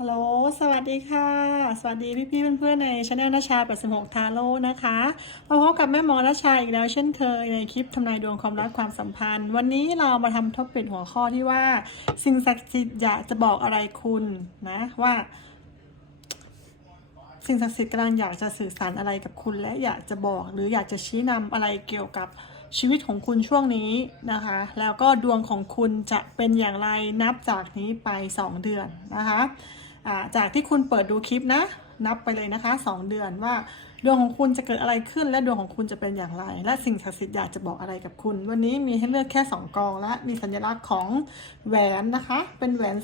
ฮัลโหล สวัสดีค่ะ สวัสดีพี่ๆเพื่อนๆในช anel นชา 86 ทาโร่นะคะ มาพบกับแม่หมอรัชชาอีกแล้วเช่นเคยในคลิปทำนายดวงความรักความสัมพันธ์ วันนี้เรามาทำท็อปปิดหัวข้อที่ว่า สิ่งศักดิ์สิทธิ์อยากจะบอกอะไรคุณนะว่า สิ่งศักดิ์สิทธิ์กำลังอยากจะสื่อสารอะไรกับคุณ และอยากจะบอกหรืออยากจะชี้นำอะไรเกี่ยวกับชีวิตของคุณช่วงนี้นะคะ แล้วก็ดวงของคุณจะเป็นอย่างไรนับจากนี้ไป 2 เดือนนะคะ จากที่คุณเปิดดูคลิปนะ นับไปเลยนะคะ 2 เดือนว่าดวงของคุณจะเกิดอะไรขึ้น และดวงของคุณจะเป็นอย่างไร และสิ่งศักดิ์สิทธิ์อยากจะบอกอะไรกับคุณ วันนี้มีให้เลือกแค่ 2 กองและมีสัญลักษณ์ของแหวนนะคะ เป็นแหวน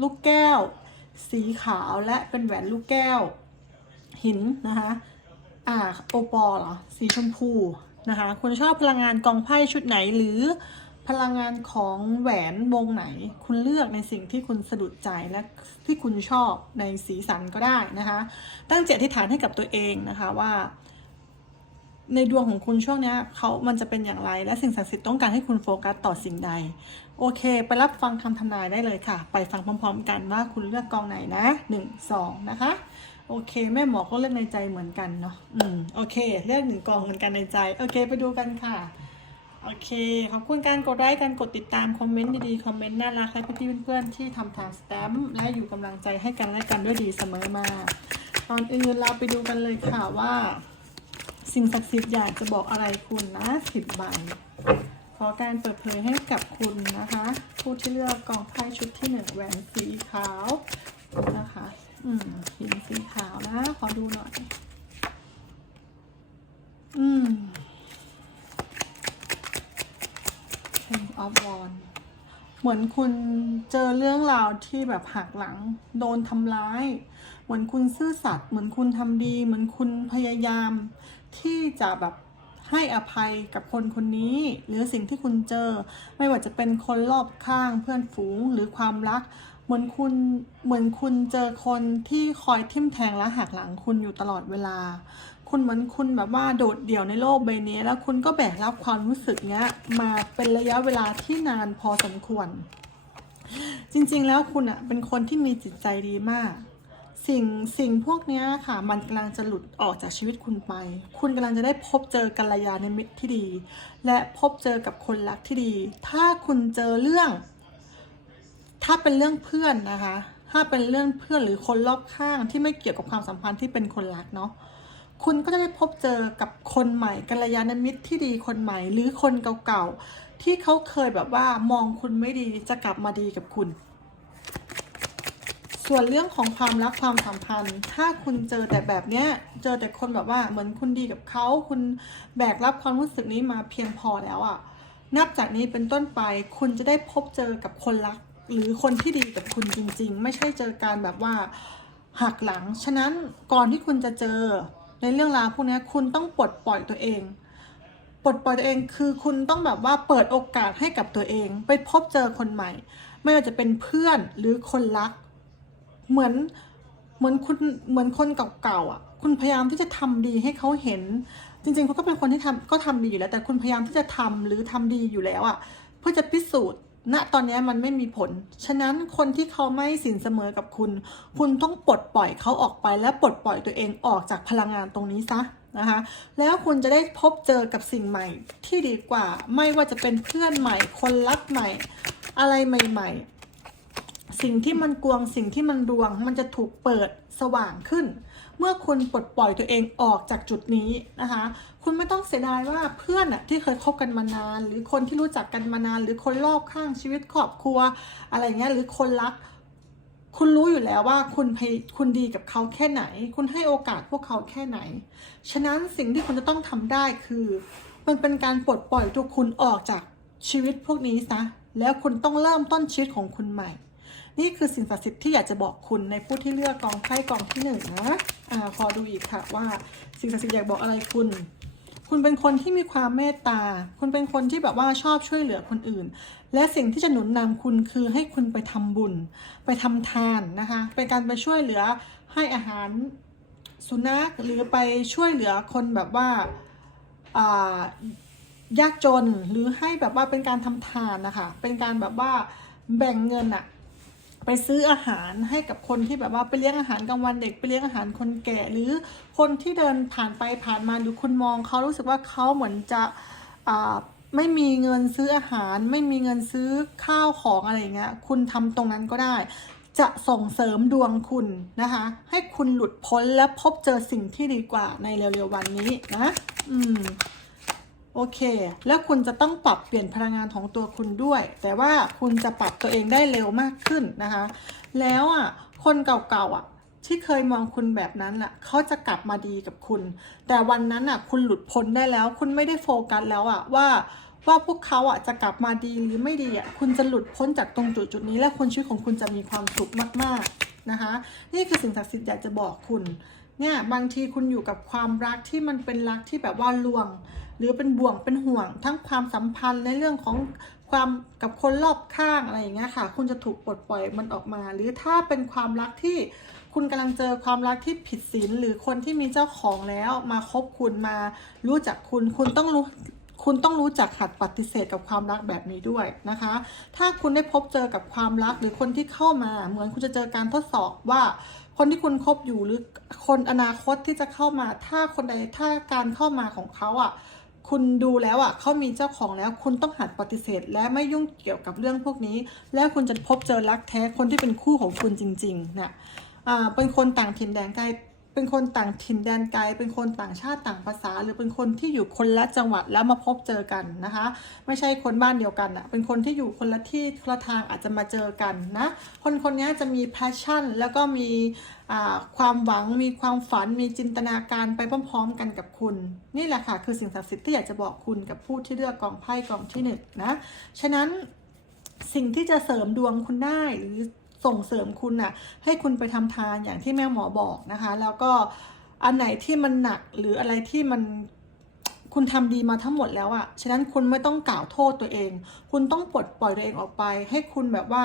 ลูกแก้ว สีขาวและเป็นแหวนลูกแก้ว หินนะคะอ่าโอปอลเหรอสีชมพูนะคะคุณชอบพลังงานกองไพ่ชุดไหนหรือ พลังงานของแหวนวงไหน คุณเลือกในสิ่งที่คุณสะดุดใจและที่คุณชอบในสีสันก็ได้นะคะ ตั้งเจตอธิษฐานให้กับตัวเองนะคะว่า ในดวงของคุณช่วงนี้เขามันจะเป็นอย่างไร และสิ่งศักดิ์สิทธิ์ต้องการให้คุณโฟกัสต่อสิ่งใด โอเค ไปรับฟังคำทำนายได้เลยค่ะ ไปฟังพร้อมๆ กันว่าคุณเลือกกองไหนนะหนึ่งสองนะคะโอเคแม่หมอก็เลือกในใจเหมือนกันเนาะ อืม โอเค เลือกหนึ่งกองเหมือนกันในใจ โอเค ไปดูกันค่ะ โอเค ขอบคุณการกดไลค์การกดติดตาม คอมเมนต์ดีๆ คอมเมนต์น่ารักให้พี่ๆเพื่อนๆ ที่ทำทางสแตมป์และอยู่กำลังใจให้กันและกันด้วยดีเสมอมาก่อนอื่นเราไปดูกันเลยค่ะว่า สิ่งศักดิ์สิทธิ์อยากจะบอกอะไรคุณนะสิบใบขอการเปิดเผยให้กับคุณนะคะผู้ที่เลือกกองไพ่ชุดที่หนึ่งแหวนสีขาวนะคะ อืมหินสีขาวนะ ขอดูหน่อย อืม King of Wands เหมือนคุณเจอเรื่องราวที่แบบหักหลัง โดนทำร้าย เหมือนคุณซื่อสัตย์เหมือนคุณทำดี เหมือนคุณพยายาม ที่จะแบบให้อภัยกับคนคนนี้ หรือสิ่งที่คุณเจอ ไม่ว่าจะเป็นคนรอบข้างเพื่อนฝูงหรือความรัก เหมือนคุณเหมือนคุณเจอคนที่คอยทิ่มแทงและหักหลังคุณอยู่ตลอดเวลา คุณเหมือนคุณแบบว่าโดดเดี่ยวในโลกใบนี้ แล้วคุณก็แบกรับความรู้สึกเนี้ย มาเป็นระยะเวลาที่นานพอสมควร จริงๆแล้วคุณอะเป็นคนที่มีจิตใจดีมาก สิ่งสิ่งพวกนี้ค่ะ มันกำลังจะหลุดออกจากชีวิตคุณไป คุณกำลังจะได้พบเจอกัลยาณมิตรที่ดี และพบเจอกับคนรักที่ดี ถ้าคุณเจอเรื่อง ถ้าเป็นเรื่องเพื่อนนะคะ ถ้าเป็นเรื่องเพื่อนหรือคนรอบข้างที่ไม่เกี่ยวกับความสัมพันธ์ที่เป็นคนรักเนาะ คุณก็จะได้พบเจอกับคนใหม่กัลยาณมิตรที่ดีคนใหม่ หรือคนเก่าๆ ที่เขาเคยแบบว่ามองคุณไม่ดีจะกลับมาดีกับคุณ ส่วนเรื่องของความรักความสัมพันธ์ ถ้าคุณเจอแต่แบบเนี้ยเจอแต่คนแบบว่าเหมือนคุณดีกับเขาคุณแบกรับความรู้สึกนี้มาเพียงพอแล้วอะ่ะนับจากนี้เป็นต้นไปคุณจะได้พบเจอกับคนรัก หรือคนที่ดีกับคุณจริง ๆ ไม่ใช่เจอการแบบว่าหักหลัง ฉะนั้นก่อนที่คุณจะเจอ ในเรื่องราวพวกนี้คุณต้องปลดปล่อยตัวเองปลดปล่อยตัวเองคือคุณต้องแบบว่าเปิดโอกาสให้กับตัวเอง ไปพบเจอคนใหม่ ไม่ว่าจะเป็นเพื่อนหรือคนรัก เหมือนเหมือนคุณเหมือนคนเก่าๆอะ คุณพยายามที่จะทำดีให้เขาเห็น จริงๆเขาก็เป็นคนที่ทำก็ทำดีอยู่แล้ว แต่คุณพยายามที่จะทำหรือทำดีอยู่แล้วอะ เพื่อจะพิสูจน์ ณตอนนี้มันไม่มีผล ฉะนั้นคนที่เขาไม่สินเสมอกับคุณ คุณต้องปลดปล่อยเขาออกไป และปลดปล่อยตัวเองออกจากพลังงานตรงนี้ซะนะคะ แล้วคุณจะได้พบเจอกับสิ่งใหม่ที่ดีกว่า ไม่ว่าจะเป็นเพื่อนใหม่ คนรักใหม่ อะไรใหม่ ๆ สิ่งที่มันกวง สิ่งที่มันดวง มันจะถูกเปิดสว่างขึ้น เมื่อคุณปลดปล่อยตัวเองออกจากจุดนี้นะคะ คุณไม่ต้องเสียดายว่าเพื่อนอะที่เคยคบกันมานาน หรือคนที่รู้จักกันมานาน หรือคนรอบข้างชีวิตครอบครัว อะไรเงี้ยหรือคนรัก คุณรู้อยู่แล้วว่าคุณคุณดีกับเขาแค่ไหน คุณให้โอกาสพวกเขาแค่ไหน ฉะนั้นสิ่งที่คุณจะต้องทำได้คือ มันเป็นการปลดปล่อยตัวคุณออกจากชีวิตพวกนี้ซะแล้วคุณต้องเริ่มต้นชีวิตของคุณใหม่ นี่คือสิ่งศักดิ์สิทธิ์ที่อยากจะบอกคุณในผู้ที่เลือกกองไพ่กองที่หนึ่งนะอ่าขอดูอีกค่ะว่าสิ่งศักดิ์สิทธิ์อยากบอกอะไรคุณ คุณเป็นคนที่มีความเมตตา คุณเป็นคนที่แบบว่าชอบช่วยเหลือคนอื่น และสิ่งที่จะหนุนนำคุณคือให้คุณไปทำบุญ ไปทำทานนะคะเป็นการไปช่วยเหลือให้อาหารสุนัขหรือไปช่วยเหลือคนแบบว่าอ่ายากจนหรือให้แบบว่าเป็นการทำทานนะคะเป็นการแบบว่าแบ่งเงินอะ ไปซื้ออาหารให้กับคนที่แบบว่าไปเลี้ยงอาหารกลางวันเด็กไปเลี้ยงอาหารคนแก่ หรือคนที่เดินผ่านไปผ่านมาหรือคุณมองเขารู้สึกว่าเขาเหมือนจะไม่มีเงินซื้ออาหาร ไม่มีเงินซื้อข้าวของอะไรเงี้ยคุณทำตรงนั้นก็ได้ จะส่งเสริมดวงคุณนะคะ ให้คุณหลุดพ้นและพบเจอสิ่งที่ดีกว่าในเร็วๆวันนี้นะ อืม โอเค แล้วคุณจะต้องปรับเปลี่ยนพลังงานของตัวคุณด้วย แต่ว่าคุณจะปรับตัวเองได้เร็วมากขึ้นนะคะ แล้วอะ คนเก่าๆอะ ที่เคยมองคุณแบบนั้นอะ เขาจะกลับมาดีกับคุณ แต่วันนั้นอะ คุณหลุดพ้นได้แล้ว คุณไม่ได้โฟกัสแล้วอะว่าว่าพวกเขาอะจะกลับมาดีหรือไม่ดีอะ คุณจะหลุดพ้นจากตรงจุดจุดนี้ และคุณชีวิตของคุณจะมีความสุขมาก ๆนะคะ นี่คือสิ่งศักดิ์สิทธิ์อยากจะบอกคุณ เนี่ยบางทีคุณอยู่กับความรักที่มันเป็นรักที่แบบว่าลวง หรือเป็นบ่วงเป็นห่วง ทั้งความสัมพันธ์ในเรื่องของความกับคนรอบข้างอะไรอย่างเงี้ยค่ะ คุณจะถูกปลดปล่อยมันออกมา หรือถ้าเป็นความรักที่คุณกำลังเจอความรักที่ผิดศีลหรือคนที่มีเจ้าของแล้วมาคบคุณมารู้จักคุณ คุณต้องรู้คุณต้องรู้จักหัดปฏิเสธกับความรักแบบนี้ด้วยนะคะ ถ้าคุณได้พบเจอกับความรักหรือคนที่เข้ามา เหมือนคุณจะเจอการทดสอบว่า คนที่คุณคบอยู่หรือคนอนาคตที่จะเข้ามา ถ้าคนใดถ้าการเข้ามาของเขาอะ คุณดูแล้วอะเขามีเจ้าของแล้ว คุณต้องหัดปฏิเสธ และไม่ยุ่งเกี่ยวกับเรื่องพวกนี้ และคุณจะพบเจอรักแท้คนที่เป็นคู่ของคุณจริงๆเนะอ่าเป็นคนต่างถิ่นแดนไกล เป็นคนต่างถิ่นแดนไกล เป็นคนต่างชาติต่างภาษา หรือเป็นคนที่อยู่คนละจังหวัดแล้วมาพบเจอกันนะคะ ไม่ใช่คนบ้านเดียวกันอะเป็นคนที่อยู่คนละที่คนละทางอาจจะมาเจอกันนะ คนคนนี้จะมี passion แล้วก็มีความหวังมีความฝันมีจินตนาการไปพร้อมๆกันกับคุณ นี่แหละค่ะคือสิ่งศักดิ์สิทธิ์ที่อยากจะบอกคุณกับผู้ที่เลือกกองไพ่กองที่หนึ่งนะฉะนั้นสิ่งที่จะเสริมดวงคุณได้หรือ ส่งเสริมคุณน่ะให้คุณไปทำทานอย่างที่แม่หมอบอกนะคะ แล้วก็อันไหนที่มันหนักหรืออะไรที่มันคุณทำดีมาทั้งหมดแล้วอะฉะนั้นคุณไม่ต้องกล่าวโทษตัวเอง คุณต้องปลดปล่อยตัวเองออกไป ให้คุณแบบว่า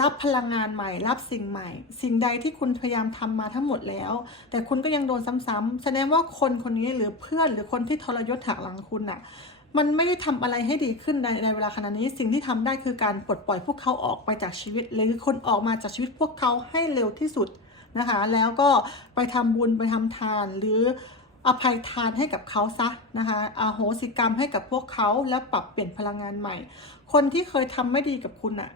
รับพลังงานใหม่ รับสิ่งใหม่ สิ่งใดที่คุณพยายามทำมาทั้งหมดแล้ว แต่คุณก็ยังโดนซ้ำๆแสดงว่าคนคนนี้หรือเพื่อนหรือคนที่ทรยศหักหลังคุณน่ะ มันไม่ได้ทำอะไรให้ดีขึ้นในในเวลาขณะนี้สิ่งที่ทำได้คือการปลดปล่อยพวกเขาออกไปจากชีวิต หรือคนออกมาจากชีวิตพวกเขาให้เร็วที่สุดนะคะ แล้วก็ไปทำบุญไปทำทาน หรืออภัยทานให้กับเขาซะนะคะอาโหสิกรรมให้กับพวกเขาและปรับเปลี่ยนพลังงานใหม่ คนที่เคยทำไม่ดีกับคุณอะ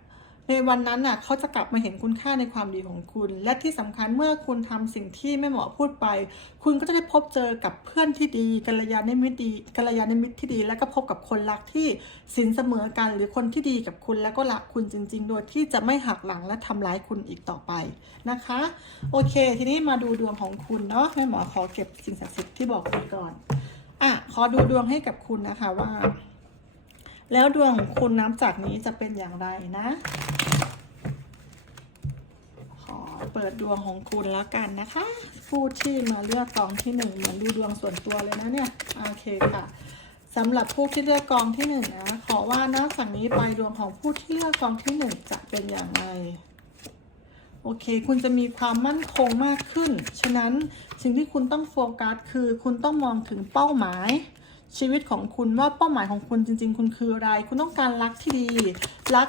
ในวันนั้นน่ะเขาจะกลับมาเห็นคุณค่าในความดีของคุณ และที่สำคัญเมื่อคุณทำสิ่งที่แม่หมอพูดไป คุณก็จะได้พบเจอกับเพื่อนที่ดีกัลยาณมิตรดีกัลยาณมิตรที่ดี แล้วก็พบกับคนรักที่สินเสมอกัน หรือคนที่ดีกับคุณแล้วก็รักคุณจริง ๆ โดยที่จะไม่หักหลังและทำร้ายคุณอีกต่อไปนะคะ โอเค ทีนี้มาดูดวงของคุณเนาะแม่หมอขอเก็บสิ่งศักดิ์สิทธิ์ที่บอกไปก่อนอะขอดูดวงให้กับคุณนะคะว่า แล้วดวงคุณน้ำจากนี้จะเป็นอย่างไรนะ ขอเปิดดวงของคุณแล้วกันนะคะผู้ที่มาเลือกกองที่หนึ่งเหมือนดูดวงส่วนตัวเลยนะเนี่ย โอเคค่ะสำหรับผู้ที่เลือกกองที่หนึ่งนะ ขอว่านอกจากนี้ไปดวงของผู้ที่เลือกกองที่หนึ่งจะเป็นอย่างไรโอเค คุณจะมีความมั่นคงมากขึ้น ฉะนั้นสิ่งที่คุณต้องโฟกัสคือคุณต้องมองถึงเป้าหมาย ชีวิตของคุณว่าเป้าหมายของคุณจริง ๆ คุณคืออะไร คุณต้องการรักที่ดี รัก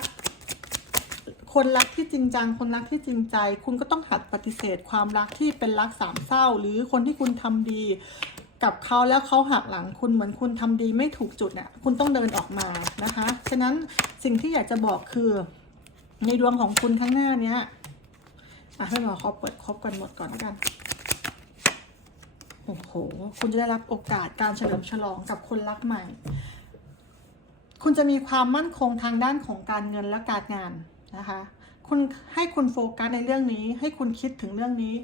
คนรักที่จริงจัง คนรักที่จริงใจ คุณก็ต้องหัดปฏิเสธ ความรักที่เป็นรักสามเศร้า หรือคนที่คุณทำดี กับเขาแล้วเขาหักหลังคุณเหมือนคุณทำดีไม่ถูกจุดเนี่ยคุณต้องเดินออกมานะคะ ฉะนั้นสิ่งที่อยากจะบอกคือ ในดวงของคุณข้างหน้าเนี้ยอะให้หมอขอเปิดครบกันหมดก่อนกัน โอ้โห คุณจะได้รับโอกาสการเฉลิมฉลองกับคนรักใหม่ คุณจะมีความมั่นคงทางด้านของการเงินและการงานนะคะ คุณให้คุณโฟกัสในเรื่องนี้ ให้คุณคิดถึงเรื่องนี้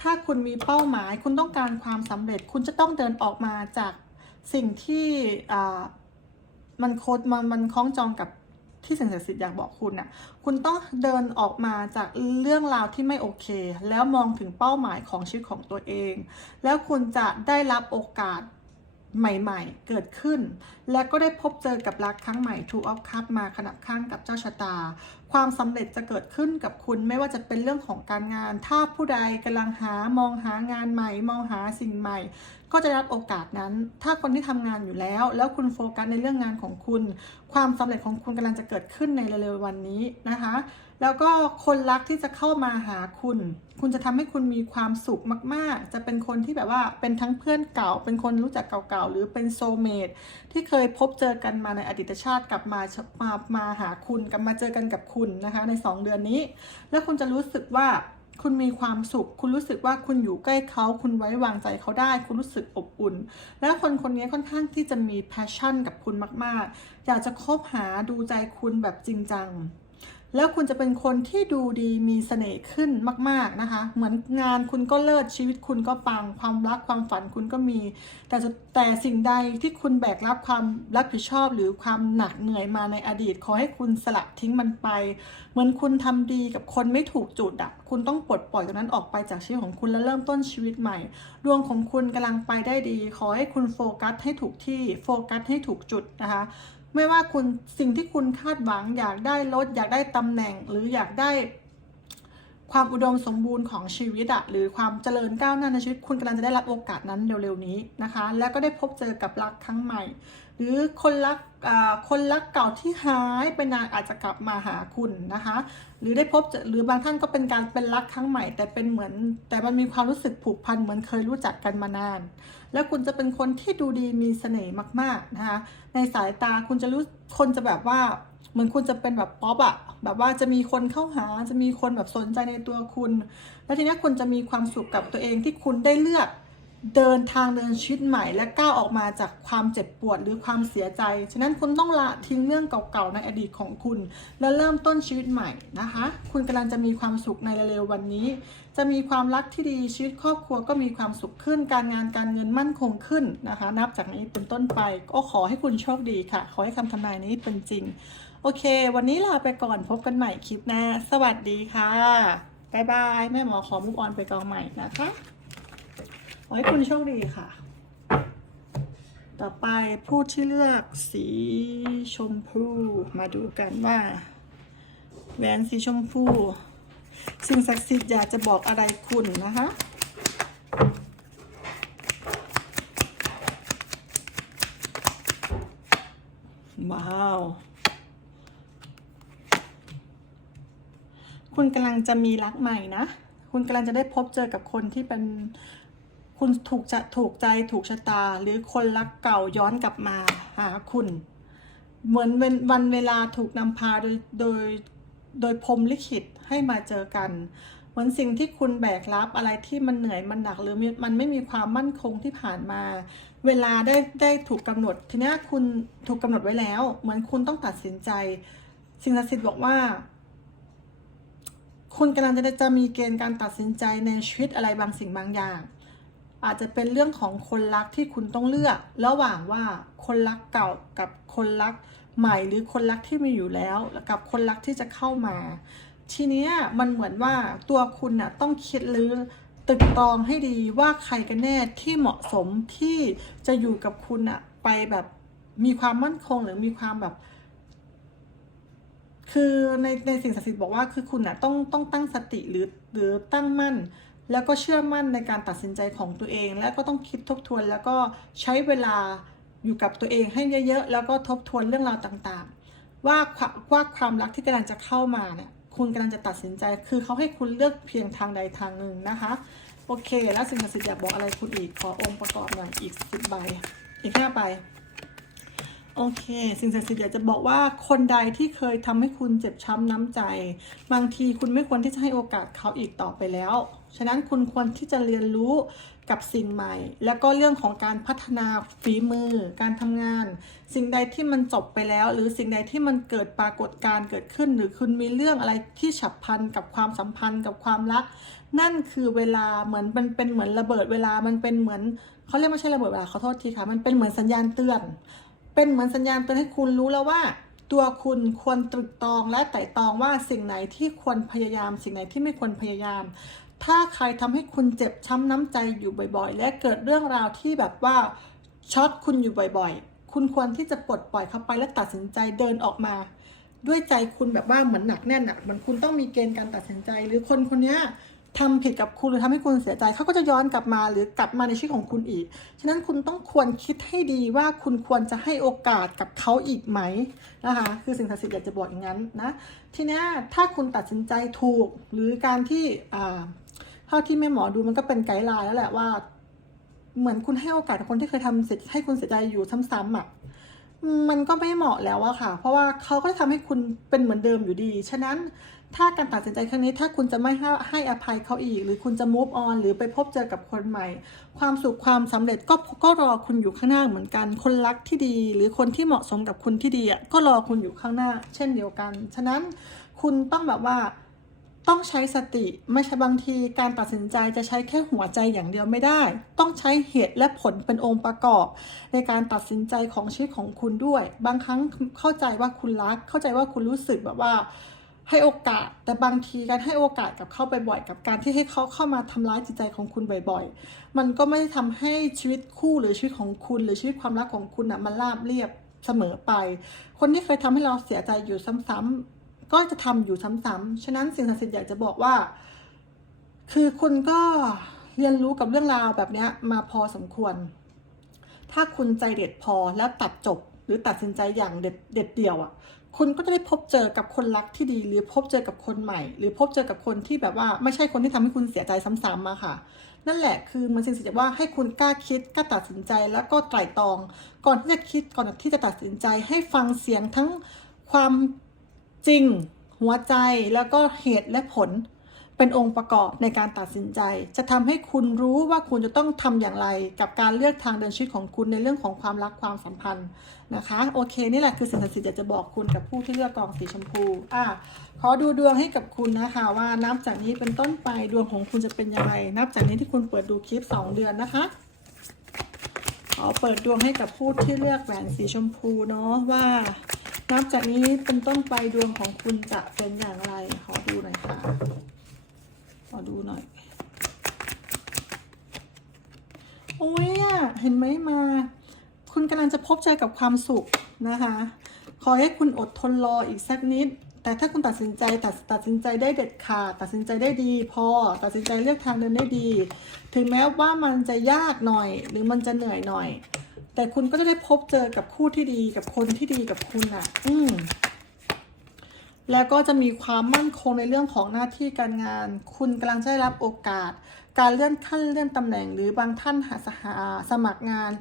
ถ้าคุณมีเป้าหมาย คุณต้องการความสำเร็จ คุณจะต้องเดินออกมาจากสิ่งที่มันโคดมันมันคล้องจองกับ ที่สิ่งศักดิ์สิทธิ์อยากบอกคุณน่ะคุณต้องเดินออกมาจากเรื่องราวที่ไม่โอเค แล้วมองถึงเป้าหมายของชีวิตของตัวเอง แล้วคุณจะได้รับโอกาสใหม่ๆ เกิดขึ้น และก็ได้พบเจอกับรักครั้งใหม่ Two of Cups มาขนับข้างกับเจ้าชะตา ความสำเร็จจะเกิดขึ้นกับคุณไม่ว่าจะเป็นเรื่องของการงาน ถ้าผู้ใดกำลังหามองหางานใหม่ มองหาสิ่งใหม่ ก็จะรับโอกาสนั้น ถ้าคนที่ทำงานอยู่แล้ว แล้วคุณโฟกัสในเรื่องงานของคุณ ความสำเร็จของคุณกำลังจะเกิดขึ้นในเร็วๆวันนี้นะคะ แล้วก็คนรักที่จะเข้ามาหาคุณ คุณจะทำให้คุณมีความสุขมาก ๆ จะเป็นคนที่แบบว่าเป็นทั้งเพื่อนเก่า เป็นคนรู้จักเก่าๆ หรือเป็นโซเมตที่เคยพบเจอกันมาในอดีตชาติกลับมามามาหาคุณกลับมาเจอกันกับคุณนะคะ ใน 2 เดือนนี้ แล้วคุณจะรู้สึกว่า คุณมีความสุข คุณรู้สึกว่าคุณอยู่ใกล้เขา คุณไว้วางใจเขาได้ คุณรู้สึกอบอุ่น และคนคนนี้ค่อนข้างที่จะมี passion กับคุณมาก ๆ อยากจะคบหาดูใจคุณแบบจริงจัง แล้วคุณจะเป็นคนที่ดูดีมีเสน่ห์ขึ้นมาก ๆนะคะ เหมือนงานคุณก็เลิศชีวิตคุณก็ปัง ความรักความฝันคุณก็มี แต่แต่สิ่งใดที่คุณแบกรับความรับผิดชอบ หรือความหนักเหนื่อยมาในอดีต ขอให้คุณสละทิ้งมันไป เหมือนคุณทำดีกับคนไม่ถูกจุดอะคุณต้องปลดปล่อยตรงนั้นออกไปจากชีวิตของคุณและเริ่มต้นชีวิตใหม่ดวงของคุณกำลังไปได้ดี ขอให้คุณโฟกัสให้ถูกที่โฟกัสให้ถูกจุดนะคะ ไม่ว่าคุณสิ่งที่คุณคาดหวัง อยากได้รถอยากได้ตำแหน่ง หรืออยากได้ความอุดมสมบูรณ์ของชีวิตอะหรือความเจริญก้าวหน้าในชีวิต คุณกำลังจะได้รับโอกาสนั้นเร็วๆนี้นะคะ แล้วก็ได้พบเจอกับรักครั้งใหม่ หรือคนรักคนรักเก่าที่หายไปนานอาจจะกลับมาหาคุณนะคะ หรือได้พบเจอหรือบางท่านก็เป็นการเป็นรักครั้งใหม่ แต่เป็นเหมือน แต่มันมีความรู้สึกผูกพันเหมือนเคยรู้จักกันมานาน แล้วคุณจะเป็นคนที่ดูดีมีเสน่ห์มากๆนะคะในสายตาคุณจะรู้คนจะแบบว่าเหมือนคุณจะเป็นแบบป๊อปอะแบบว่าจะมีคนเข้าหาจะมีคนแบบสนใจในตัวคุณ แล้วทีนี้คุณจะมีความสุขกับตัวเองที่คุณได้เลือก เดินทางเดินชีวิตใหม่ และก้าวออกมาจากความเจ็บปวดหรือความเสียใจ ฉะนั้นคุณต้องละทิ้งเรื่องเก่าๆในอดีตของคุณ และเริ่มต้นชีวิตใหม่นะคะ คุณกำลังจะมีความสุขในเร็วๆวันนี้ จะมีความรักที่ดีชีวิตครอบครัวก็มีความสุขขึ้น การงานการเงินมั่นคงขึ้นนะคะ นับจากนี้เป็นต้นไปก็ขอให้คุณโชคดีค่ะ ขอให้คำทำนายนี้เป็นจริง โอเค วันนี้ลาไปก่อนพบกันใหม่คลิปหน้าสวัสดีค่ะบ๊ายบายแม่หมอขอมุกออนไปกองใหม่นะคะ ขอให้คุณโชคดีค่ะ ต่อไปผู้ที่เลือกสีชมพูมาดูกันว่าแหวนสีชมพู สิ่งศักดิ์สิทธิ์อยากจะบอกอะไรคุณนะคะว้าว คุณกำลังจะมีรักใหม่นะ คุณกำลังจะได้พบเจอกับคนที่เป็น คุณถูกจะถูกใจถูกชะตา หรือคนรักเก่าย้อนกลับมาหาคุณ เหมือนเวนวันเวลาถูกนำพาโดยโดยโดยพรมลิขิตให้มาเจอกัน เหมือนสิ่งที่คุณแบกรับอะไรที่มันเหนื่อยมันหนักหรือมันไม่มีความมั่นคงที่ผ่านมา เวลาได้ได้ถูกกำหนด ทีนี้คุณถูกกำหนดไว้แล้ว เหมือนคุณต้องตัดสินใจ สิ่งศักดิ์สิทธิ์บอกว่า คุณกำลังจะจะมีเกณฑ์การตัดสินใจในชีวิตอะไรบางสิ่งบางอย่าง อาจจะเป็นเรื่องของคนรักที่คุณต้องเลือก ระหว่างว่าคนรักเก่ากับคนรักใหม่หรือคนรักที่มีอยู่แล้วกับคนรักที่จะเข้ามา ทีเนี้ยมันเหมือนว่าตัวคุณน่ะต้องคิดหรือตึกตรองให้ดีว่าใครกันแน่ที่เหมาะสมที่จะอยู่กับคุณน่ะไปแบบมีความมั่นคงหรือมีความแบบ คือในในสิ่งศักดิ์สิทธิ์บอกว่าคือคุณน่ะต้องต้องตั้งสติหรือหรือตั้งมั่น แล้วก็เชื่อมั่นในการตัดสินใจของตัวเอง แล้วก็ต้องคิดทบทวน แล้วก็ใช้เวลาอยู่กับตัวเองให้เยอะๆ แล้วก็ทบทวนเรื่องราวต่างๆ ว่าว่าความรักที่กำลังจะเข้ามาเนี่ยคุณกำลังจะตัดสินใจ คือเขาให้คุณเลือกเพียงทางใดทางหนึ่งนะคะ โอเค แล้วสิ่งศักดิ์สิทธิ์อยากบอกอะไรคุณอีก ขอองค์ประกอบหน่อยอีกสิบใบ อีกห้าใบ โอเค สิ่งศักดิ์สิทธิ์อยากจะบอกว่าคนใดที่เคยทำให้คุณเจ็บช้ำน้ำใจ บางทีคุณไม่ควรที่จะให้โอกาสเขาอีกต่อไปแล้ว ฉะนั้นคุณควรที่จะเรียนรู้กับสิ่งใหม่ แล้วก็เรื่องของการพัฒนาฝีมือ การทำงาน สิ่งใดที่มันจบไปแล้ว หรือสิ่งใดที่มันเกิดปรากฏการเกิดขึ้น หรือคุณมีเรื่องอะไรที่ฉับพลันกับความสัมพันธ์กับความรัก นั่นคือเวลาเหมือนมันเป็นเหมือนระเบิดเวลามันเป็นเหมือนเขาเรียกไม่ใช่ระเบิดเวลาขอโทษทีค่ะมันเป็นเหมือนสัญญาณเตือน เป็นเหมือนสัญญาณเตือนให้คุณรู้แล้วว่าตัวคุณควรตรึกตรองและไต่ตรองว่าสิ่งไหนที่ควรพยายาม สิ่งไหนที่ไม่ควรพยายาม ถ้าใครทำให้คุณเจ็บช้ำน้ำใจอยู่บ่อยๆ และเกิดเรื่องราวที่แบบว่าช็อตคุณอยู่บ่อยๆ คุณควรที่จะปลดปล่อยเขาไปและตัดสินใจเดินออกมา ด้วยใจคุณแบบว่าเหมือนหนักแน่นอะเหมือนคุณต้องมีเกณฑ์การตัดสินใจ หรือคนคนนี้ทำผิดกับคุณหรือทำให้คุณเสียใจเขาก็จะย้อนกลับมาหรือกลับมาในชีวิตของคุณอีก ฉะนั้นคุณต้องควรคิดให้ดีว่าคุณควรจะให้โอกาสกับเขาอีกไหมนะคะคือสิ่งศักดิ์สิทธิ์อยากจะบอกอย่างนั้นนะทีนี้ถ้าคุณตัดสินใจถูกหรือการที่ เท่าที่แม่หมอดูมันก็เป็นไกด์ไลน์แล้วแหละว่า เหมือนคุณให้โอกาสคนที่เคยทำเสียให้คุณเสียใจอยู่ซ้ำๆอะมันก็ไม่เหมาะแล้วอะค่ะ เพราะว่าเขาก็จะทำให้คุณเป็นเหมือนเดิมอยู่ดี ฉะนั้นถ้าการตัดสินใจครั้งนี้ ถ้าคุณจะไม่ให้ให้อภัยเขาอีก หรือคุณจะ move on หรือไปพบเจอกับคนใหม่ ความสุขความสำเร็จก็ก็รอคุณอยู่ข้างหน้าเหมือนกัน คนรักที่ดี หรือคนที่เหมาะสมกับคุณที่ดีอะก็รอคุณอยู่ข้างหน้า เช่นเดียวกัน ฉะนั้นคุณต้องแบบว่า ต้องใช้สติไม่ใช่บางทีการตัดสินใจจะใช้แค่หัวใจอย่างเดียวไม่ได้ ต้องใช้เหตุและผลเป็นองค์ประกอบ ในการตัดสินใจของชีวิตของคุณด้วย บางครั้งเข้าใจว่าคุณรัก เข้าใจว่าคุณรู้สึกแบบว่าให้โอกาส แต่บางทีการให้โอกาสกับเข้าไปบ่อยกับการที่ให้เขาเข้ามาทำร้ายจิตใจของคุณบ่อย ๆ มันก็ไม่ได้ทำให้ชีวิตคู่หรือชีวิตของคุณ หรือชีวิตความรักของคุณอะมันราบเรียบเสมอไป คนที่เคยทำให้เราเสียใจอยู่ซ้ำๆ ก็จะทำอยู่ซ้ำๆฉะนั้นสิ่งศักดิ์สิทธิ์อยากจะบอกว่า คือคุณก็เรียนรู้กับเรื่องราวแบบนี้มาพอสมควร ถ้าคุณใจเด็ดพอแล้วตัดจบ หรือตัดสินใจอย่างเด็ดเด็ดเดี่ยวอะ คุณก็จะได้พบเจอกับคนรักที่ดี หรือพบเจอกับคนใหม่ หรือพบเจอกับคนที่แบบว่าไม่ใช่คนที่ทำให้คุณเสียใจซ้ำๆมาค่ะ นั่นแหละคือมันสิ่งที่จะว่าให้คุณกล้าคิดกล้าตัดสินใจแล้วก็ไตร่ตรอง ก่อนที่จะคิดก่อนที่จะตัดสินใจให้ฟังเสียงทั้งความ จริง หัวใจแล้วก็เหตุและผล เป็นองค์ประกอบในการตัดสินใจ จะทำให้คุณรู้ว่าคุณจะต้องทำอย่างไร กับการเลือกทางเดินชีวิตของคุณในเรื่องของความรักความสัมพันธ์นะคะ โอเค นี่แหละคือสิ่งศักดิ์สิทธิ์อยากจะบอกคุณกับผู้ที่เลือกกองสีชมพูอะขอดูดวงให้กับคุณนะคะ ว่านับจากนี้เป็นต้นไปดวงของคุณจะเป็นยังไงนับจากนี้ที่คุณเปิดดูคลิป 2 เดือนนะคะขอเปิดดวงให้กับผู้ที่เลือกแหวนสีชมพูเนาะว่า นับจากนี้เป็นต้นไปดวงของคุณจะเป็นอย่างไร ขอดูหน่อยค่ะ ขอดูหน่อย โอ้ยอะเห็นไหมมา คุณกำลังจะพบเจอกับความสุขนะคะ ขอให้คุณอดทนรออีกสักนิด แต่ถ้าคุณตัดสินใจตัดตัดสินใจได้เด็ดขาดตัดสินใจได้ดี พอตัดสินใจเลือกทางเดินได้ดี ถึงแม้ว่ามันจะยากหน่อย หรือมันจะเหนื่อยหน่อย แต่คุณก็จะได้พบเจอกับคู่ที่ดีกับคนที่ดีกับคุณอะ อืมแล้วก็จะมีความมั่นคงในเรื่องของหน้าที่การงาน คุณกำลังจะได้รับโอกาส การเลื่อนขั้นเลื่อนตำแหน่ง หรือบางท่านหาสหาสมัครงาน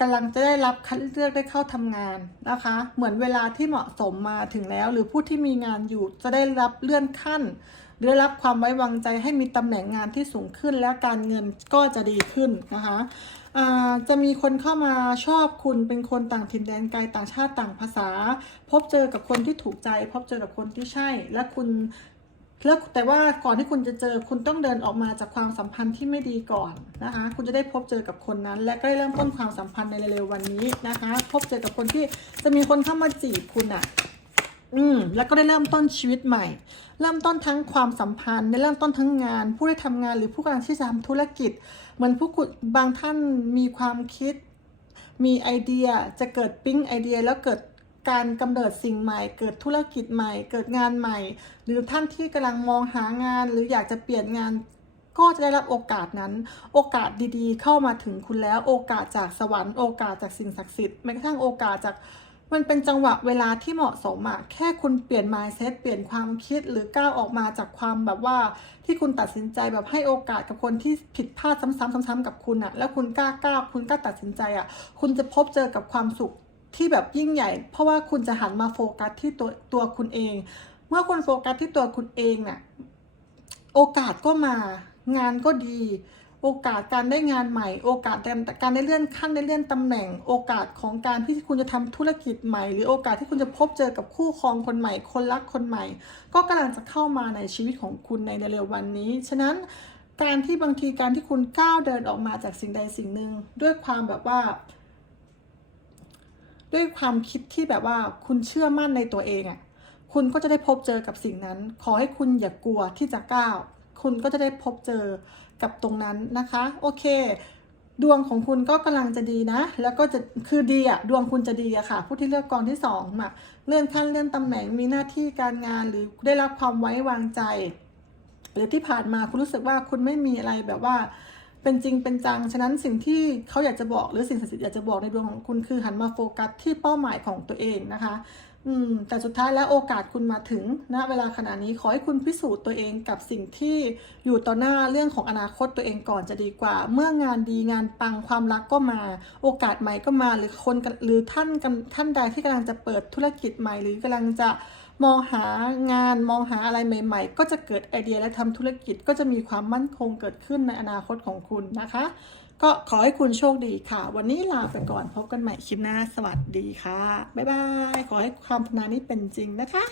กำลังจะได้รับคัดเลือกได้เข้าทำงานนะคะ เหมือนเวลาที่เหมาะสมมาถึงแล้ว หรือผู้ที่มีงานอยู่จะได้รับเลื่อนขั้นหรือได้รับความไว้วางใจให้มีตำแหน่งงานที่สูงขึ้น และการเงินก็จะดีขึ้นนะคะ จะมีคนเข้ามาชอบคุณเป็นคนต่างถิ่นแดนไกลต่างชาติต่างภาษา พบเจอกับคนที่ถูกใจ พบเจอกับคนที่ใช่ และคุณแล้วแต่ว่าก่อนที่คุณจะเจอคุณต้องเดินออกมาจากความสัมพันธ์ที่ไม่ดีก่อนนะคะ คุณจะได้พบเจอกับคนนั้น และก็ได้เริ่มต้นความสัมพันธ์ในเร็วๆวันนี้นะคะ พบเจอกับคนที่จะมีคนเข้ามาจีบคุณอะอืมแล้วก็ได้เริ่มต้นชีวิตใหม่ เริ่มต้นทั้งความสัมพันธ์ได้เริ่มต้นทั้งงาน ผู้ได้ทำงานหรือผู้กำลังที่จะทำธุรกิจ เหมือนผู้คุณบางท่านมีความคิด มีไอเดียจะเกิดปิ๊งไอเดียแล้วเกิดการกำเนิดสิ่งใหม่ เกิดธุรกิจใหม่ เกิดงานใหม่ หรือท่านที่กำลังมองหางาน หรืออยากจะเปลี่ยนงานก็จะได้รับโอกาสนั้น โอกาสดีๆ เข้ามาถึงคุณแล้ว โอกาสจากสวรรค์ โอกาสจากสิ่งศักดิ์สิทธิ์แม้กระทั่งโอกาสจาก มันเป็นจังหวะเวลาที่เหมาะสมอะแค่คุณเปลี่ยน mindset เปลี่ยนความคิดหรือก้าวออกมาจากความแบบว่า ที่คุณตัดสินใจแบบให้โอกาสกับคนที่ผิดพลาดซ้ำๆซ้ำๆกับคุณอะแล้วคุณกล้าก้าวคุณกล้าตัดสินใจอะคุณจะพบเจอกับความสุขที่แบบยิ่งใหญ่ เพราะว่าคุณจะหันมาโฟกัสที่ตัวตัวคุณเอง เมื่อคุณโฟกัสที่ตัวคุณเองน่ะโอกาสก็มางานก็ดี โอกาสการได้งานใหม่ โอกาสการได้เลื่อนขั้นได้เลื่อนตำแหน่ง โอกาสของการที่คุณจะทำธุรกิจใหม่ หรือโอกาสที่คุณจะพบเจอกับคู่ครองคนใหม่ คนรักคนใหม่ ก็กำลังจะเข้ามาในชีวิตของคุณในเร็ววันนี้ ฉะนั้นการที่บางทีการที่คุณก้าวเดินออกมาจากสิ่งใดสิ่งหนึ่งด้วยความแบบว่า ด้วยความคิดที่แบบว่าคุณเชื่อมั่นในตัวเองอะ่ะคุณก็จะได้พบเจอกับสิ่งนั้น ขอให้คุณอย่ากลัวที่จะก้าว คุณก็จะได้พบเจอ กับตรงนั้นนะคะ โอเค ดวงของคุณก็กำลังจะดีนะ แล้วก็จะคือดีอะดวงคุณจะดีอะค่ะ ผู้ที่เลือกกองที่สองมาเลื่อนขั้นเลื่อนตำแหน่งมีหน้าที่การงานหรือได้รับความไว้วางใจ หรือที่ผ่านมาคุณรู้สึกว่าคุณไม่มีอะไรแบบว่าเป็นจริงเป็นจัง ฉะนั้นสิ่งที่เขาอยากจะบอกหรือสิ่งศักดิ์สิทธิ์อยากจะบอกในดวงของคุณคือหันมาโฟกัสที่เป้าหมายของตัวเองนะคะ อืมแต่สุดท้ายแล้วโอกาสคุณมาถึงณเวลาขณะนี้ขอให้คุณพิสูจน์ตัวเองกับสิ่งที่อยู่ต่อหน้าเรื่องของอนาคตตัวเองก่อนจะดีกว่า เมื่องานดีงานปังความรักก็มา โอกาสใหม่ก็มาหรือคนหรือท่านท่านใดที่กำลังจะเปิดธุรกิจใหม่ หรือกำลังจะมองหางานมองหาอะไรใหม่ ๆ ก็จะเกิดไอเดียและทำธุรกิจก็จะมีความมั่นคงเกิดขึ้นในอนาคตของคุณนะคะ ก็ขอให้คุณโชคดีค่ะ วันนี้ลาไปก่อนพบกันใหม่คลิปหน้า สวัสดีค่ะ บ๊ายบาย ขอให้ความพนานี้เป็นจริงนะคะ